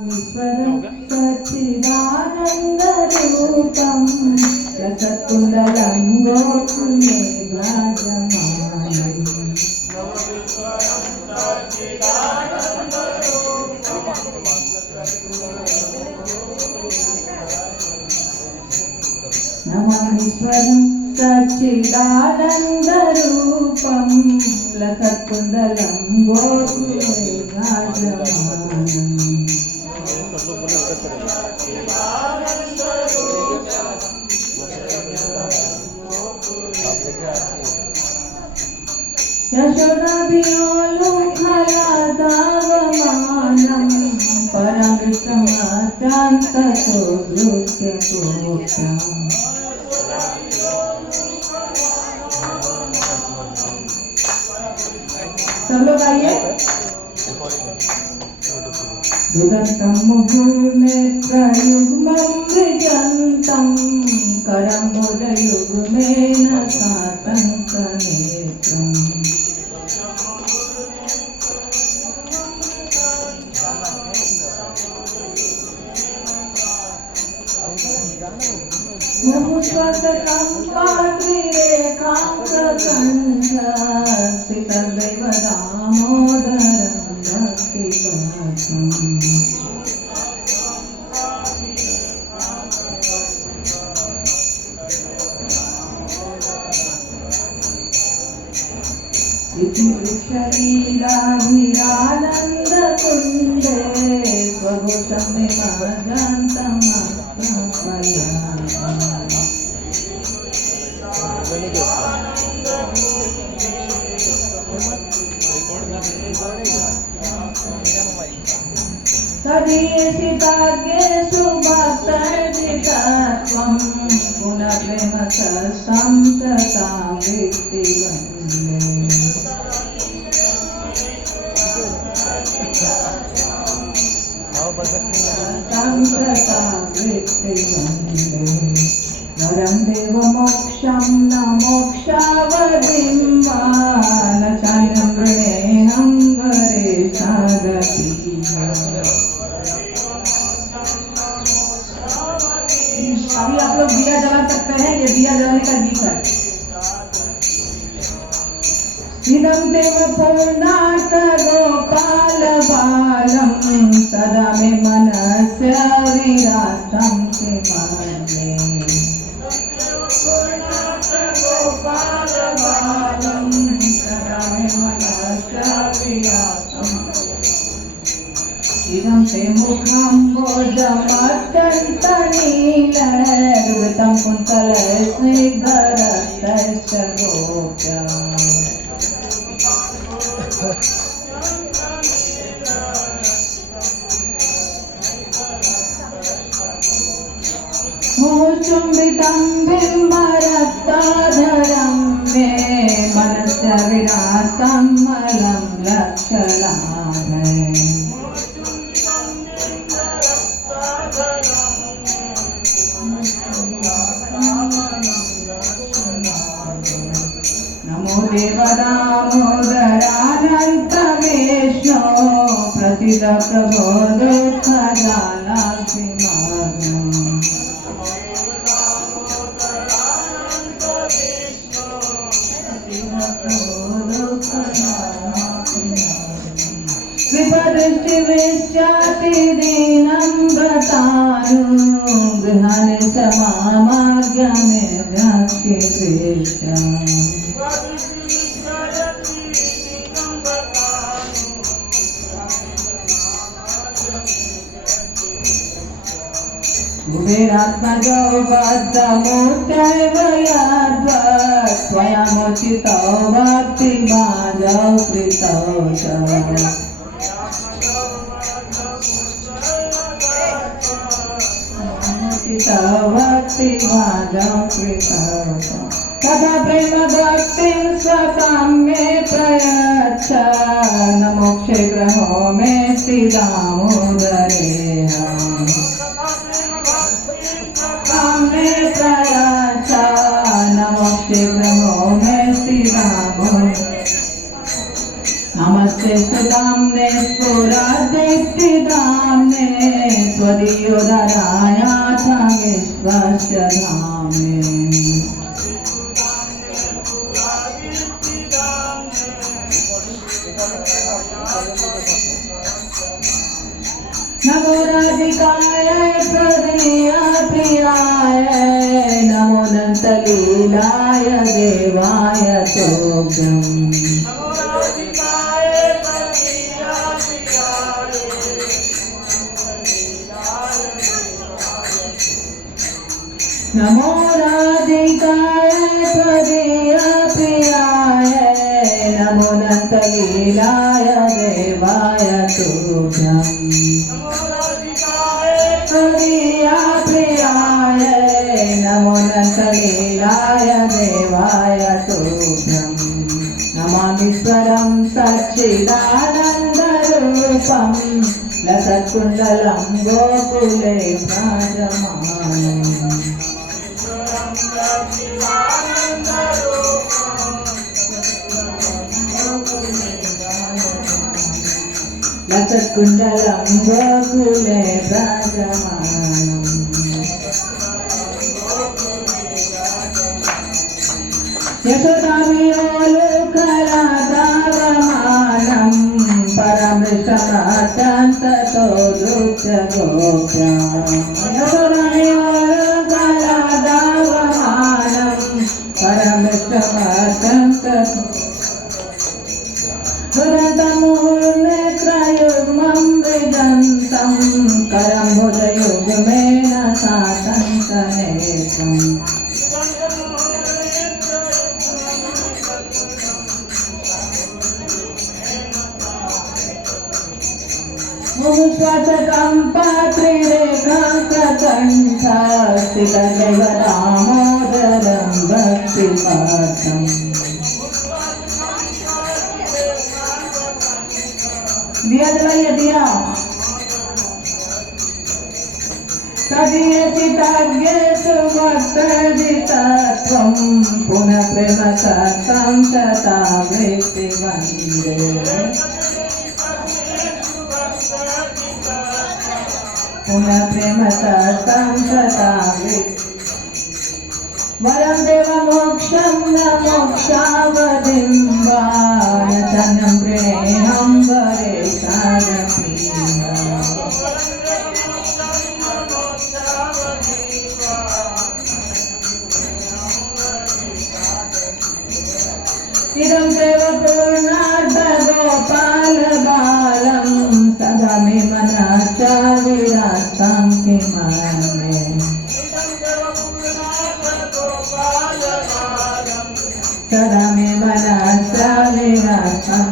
ईश्वरं सच्चिदानन्दरूपं रसकुण्डलं गोकुले विराजमानम्। नमामीश्वरं सच्चिदानन्दरूपं लसत्कुण्डलं गोकुले विराजमानम्। यशोदाभियोलुखलादावमानं परमृष्टमत्यान्ततो नृत्यकोट्यम्। सब लोग आइए। दुदन्तं मुहुर्नेत्रयुग्मं मृजन्तं करम्बुजयुग्मेन सातङ्कनेत्रम्। मुहुस्वततं पात्रिरेखां प्रकण्ठस्थितदैव दामोदरं भक्तिपात्रम्। इति वृक्षलीलाभिरानन्दकुण्डे स्वघोषं निमज्जन्तमप्रापयामि। तदीयसिताग्येषु भक्तर्जितत्वं पुनः प्रेम संसतां वृत्तिवन्दे। वरं देवमोक्षं न मोक्षावधिं वा न चान्यं वृणेऽहं वरेशादपि। अभी आप लोग दिया जला सकते हैं, ये दिया जलाने का गीत है। इदं देव पूर्णार्थ गोपाल बालं सदा मे मनस्य विराष्टं कृपाले। गोपाल बालं सदा मे मनस्य विराष्टं। इदं ते मुखं भोजमत्यन्तनीलरुतं कुन्तलस्निग्धरक्तश्च गोप्यम्। मुचुम्बितं बिम्बरक्ताधरं मे मनस्य विनाशं मलं लक्षलाभे। नमो देवदामोदरानन्त विष्णो प्रसीद प्रभो दुःखजालाभिमानम्। कृपदृष्टिविश्चाति दीनं गतानुगृहाणि समामाज्ञमे भक्तिदृष्टम्। कुबेरात्मजो बद्धमूर्त्यैव यद्वत् स्वयमुचितो भक्तिभाजौ कृतौ च। भक्तिभाजौ कृतौ च। तथा प्रेम भक्तिं स्वतां मे प्रयच्छ न मोक्षे ग्रहो मे दामोदरेऽहम्। मे प्रयच्छ न मोक्षे ग्रहो मे नमस्ते सुदाम्ने स्फुरदिष्टिदाम्ने त्वदीयोदरायाथ विश्वस्य धामे नमो राधिकाय त्वदीय प्रियाय नमो नन्दलीलाय देवाय तोभ्यम् नमो राधिकाय त्वदीय प्रियाय नमो नन्दलीलाय देवाय तोभ्यम् त्वदीय प्रियाय नमो नन्दलीलाय देवाय तोभ्यम् नमामीश्वरं सच्चिदानन्दरूपं लसत्कुण्डलं गोकुले विराजमानम् लसत्कुण्डलं गोकुले विराजमानम् यशोदामियोलुकलादावमानं परमृषमत्यन्ततो दुर्जगोप्या यशोदामियोलुकलादावमानं परमृषमत्यन्ततो दुरन्तमुर्नेत्रयुग्मं विदन्तं करम्बुजयुग्मेन सातन्तनेत्रम् मुहुश्वासकम्पात्रिरेखाङ्ककण्ठ स्थितदेव दामोदरं भक्तिपात्रम् दिया जलाइए दिया तदीयचिताज्ञेषु भक्तर्जितत्वं पुनः प्रेम सत्सं शतावृत्ति वन्दे पुनः प्रेम सत्सं शतावृत्ति वरं देव मोक्षं न मोक्षावधिं वा न धनं प्रणेहं वरे सारपीया इदं देव पूर्णार्थगोपालबालं सदा मे मनः च विरास्तं किमन्ये सदा मे मनसा विरासं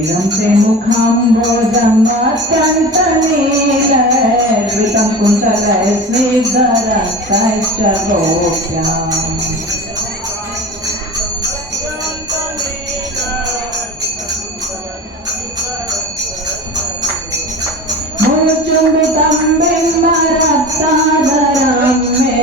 इदं ते मुखं भोजमत्यन्तनीलद्वितं कुन्तलैः स्निग्धरक्तैश्च गोप्याम् मुचुम्बितं बिम्बरक्ताधरं मे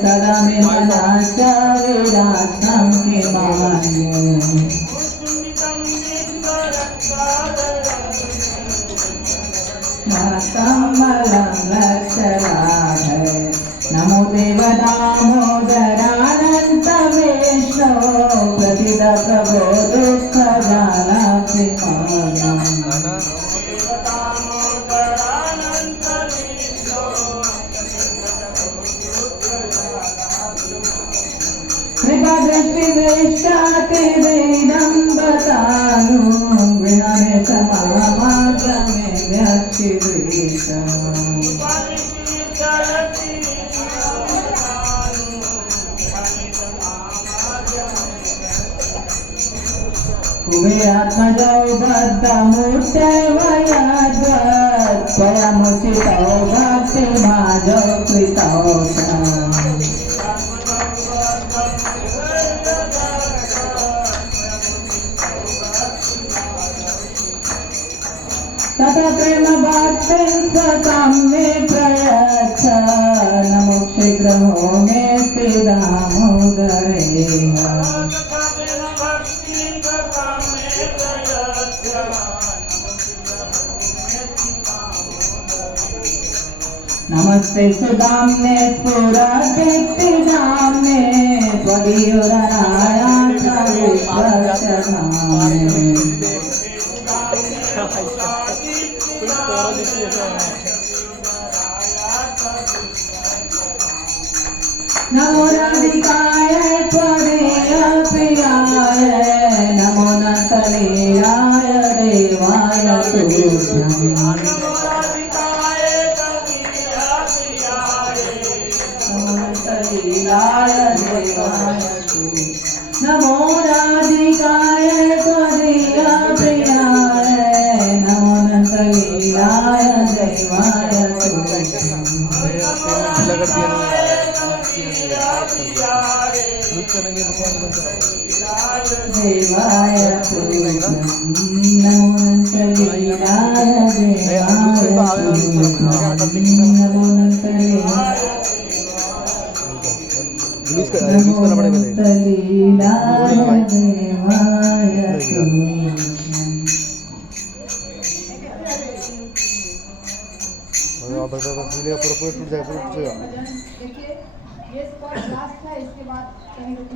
सदा मे मनसा विरासं किमन्ये कमलं लक्षराधे नमो देव दामोदरानन्तमेष्णो प्रतिद प्रभो दुःखजालाभिमानम् कृपादृष्टिवेष्टातिवेदं बतानु गृहाणे समामागमे व्यक्षिद्वेषम् कुबेरात्मजौ बद्धमूर्त्यवयद्वत् स्वयमुचितौ भक्तिभाजौ कृतौ तथा प्रेम भक्तिं स्वतं मे प्रयच्छ नमो शीघ्रमो मे दामोदरेण नमस्ते सुदाम्ने स्फुरदीप्तिदाम्ने त्वदीयोरनाया सर्वचराम्ने नमो राधिकाय त्वदीय प्रियाय नमो नतलीलाय देवाय तुभ्यं नमो राधिकाय त्वदीय प्रियाय नमो नतलीलाय देवाय देवाय नमो नतलीलाय नमो नतलीलाय करना पड़ेगा पूरा टूट जाएगा। ये स्पॉट लास्ट है, इसके बाद कहीं रुकना